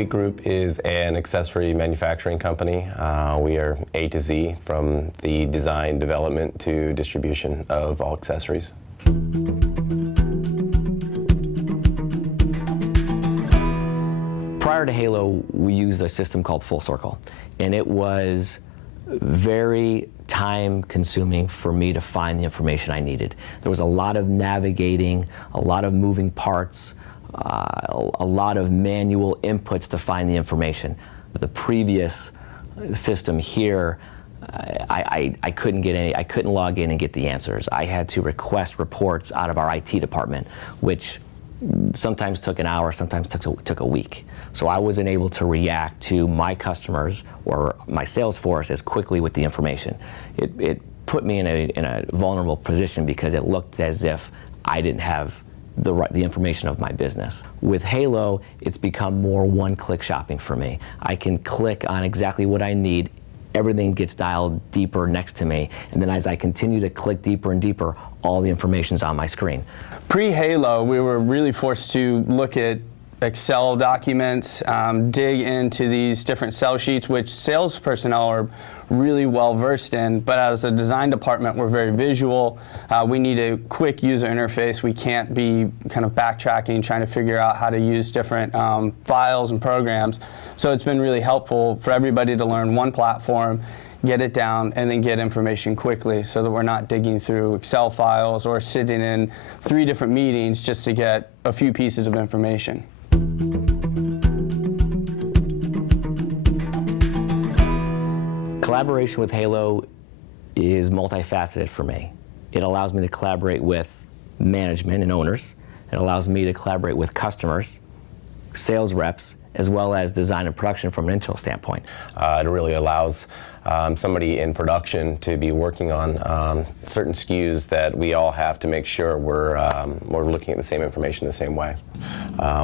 We Group is an accessory manufacturing company. We are A to Z, from the design, development to distribution of all accessories. Prior to Halo, we used a system called Full Circle, and it was very time-consuming for me to find the information I needed. There was a lot of navigating, a lot of moving parts, a lot of manual inputs to find the information. The previous system here, I couldn't get any. I couldn't log in and get the answers. I had to request reports out of our IT department, which sometimes took an hour, sometimes took a week. So I wasn't able to react to my customers or my sales force as quickly with the information. It put me in a vulnerable position because it looked as if I didn't have the information of my business. With Halo, it's become more one-click shopping for me. I can click on exactly what I need. Everything gets dialed deeper next to me, and then as I continue to click deeper and deeper, all the information's on my screen. Pre-Halo, we were really forced to look at Excel documents, dig into these different sell sheets, which sales personnel are really well versed in, but as a design department, we're very visual. We need a quick user interface. We can't be kind of backtracking, trying to figure out how to use different files and programs. So it's been really helpful for everybody to learn one platform, get it down, and then get information quickly so that we're not digging through Excel files or sitting in 3 different meetings just to get a few pieces of information. Collaboration with Halo is multifaceted for me. It allows me to collaborate with management and owners. It allows me to collaborate with customers, sales reps, as well as design and production from an internal standpoint. It really allows somebody in production to be working on certain SKUs that we all have to make sure we're looking at the same information the same way.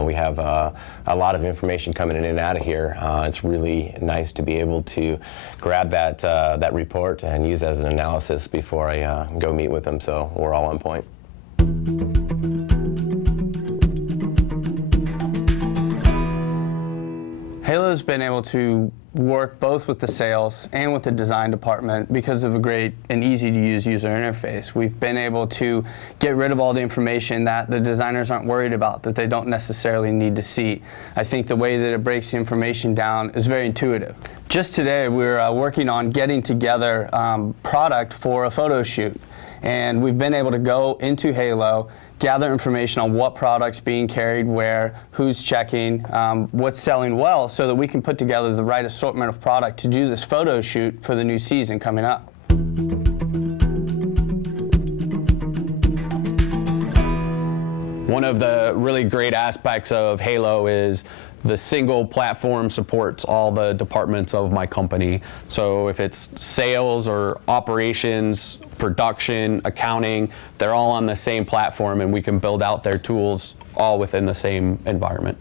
We have a lot of information coming in and out of here. It's really nice to be able to grab that report and use it as an analysis before I go meet with them, so we're all on point. Halo's been able to work both with the sales and with the design department because of a great and easy to use user interface. We've been able to get rid of all the information that the designers aren't worried about, that they don't necessarily need to see. I think the way that it breaks the information down is very intuitive. Just today we're working on getting together product for a photo shoot, and we've been able to go into Halo, gather information on what product's being carried where, who's checking, what's selling well, so that we can put together the right assortment of product to do this photo shoot for the new season coming up. One of the really great aspects of Halo is the single platform supports all the departments of my company. So if it's sales or operations, production, accounting, they're all on the same platform, and we can build out their tools all within the same environment.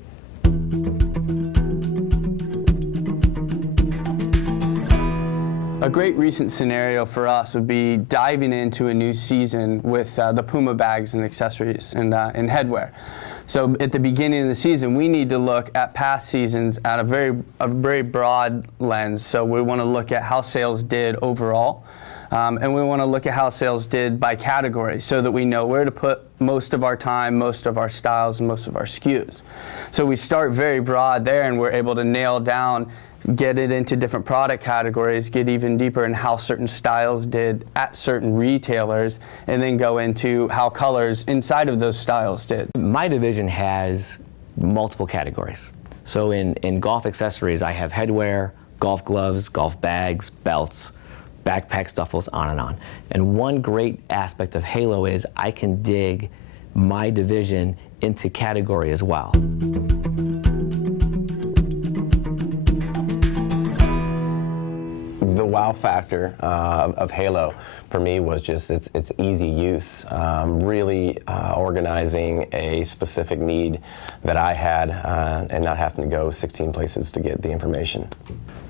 A great recent scenario for us would be diving into a new season with the Puma bags and accessories and headwear. So at the beginning of the season, we need to look at past seasons at a very broad lens. So we want to look at how sales did overall, and we want to look at how sales did by category so that we know where to put most of our time, most of our styles, and most of our SKUs. So we start very broad there, and we're able to nail down, get it into different product categories, get even deeper in how certain styles did at certain retailers, and then go into how colors inside of those styles did. My division has multiple categories. So in golf accessories, I have headwear, golf gloves, golf bags, belts, backpack duffels, on and on. And one great aspect of Halo is I can dig my division into category as well. The wow factor of Halo for me was just its easy use, really organizing a specific need that I had and not having to go 16 places to get the information.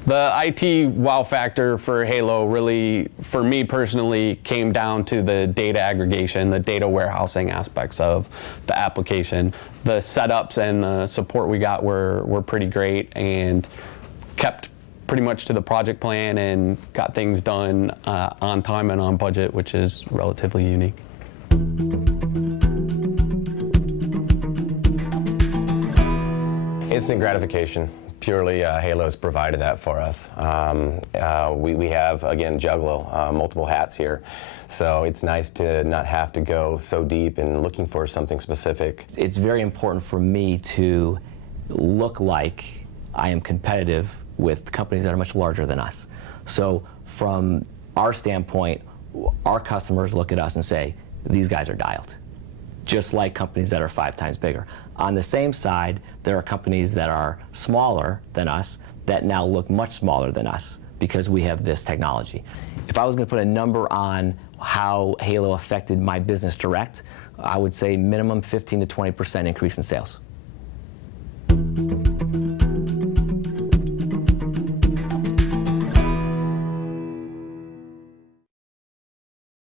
The IT wow factor for Halo really, for me personally, came down to the data aggregation, the data warehousing aspects of the application. The setups and the support we got were pretty great and kept pretty much to the project plan and got things done on time and on budget, which is relatively unique. Instant gratification. Purely Halo's provided that for us. We have, again, juggle multiple hats here. So it's nice to not have to go so deep in looking for something specific. It's very important for me to look like I am competitive with companies that are much larger than us. So from our standpoint, our customers look at us and say, these guys are dialed, just like companies that are 5 times bigger. On the same side, there are companies that are smaller than us that now look much smaller than us because we have this technology. If I was going to put a number on how Halo affected my business direct, I would say minimum 15 to 20% increase in sales.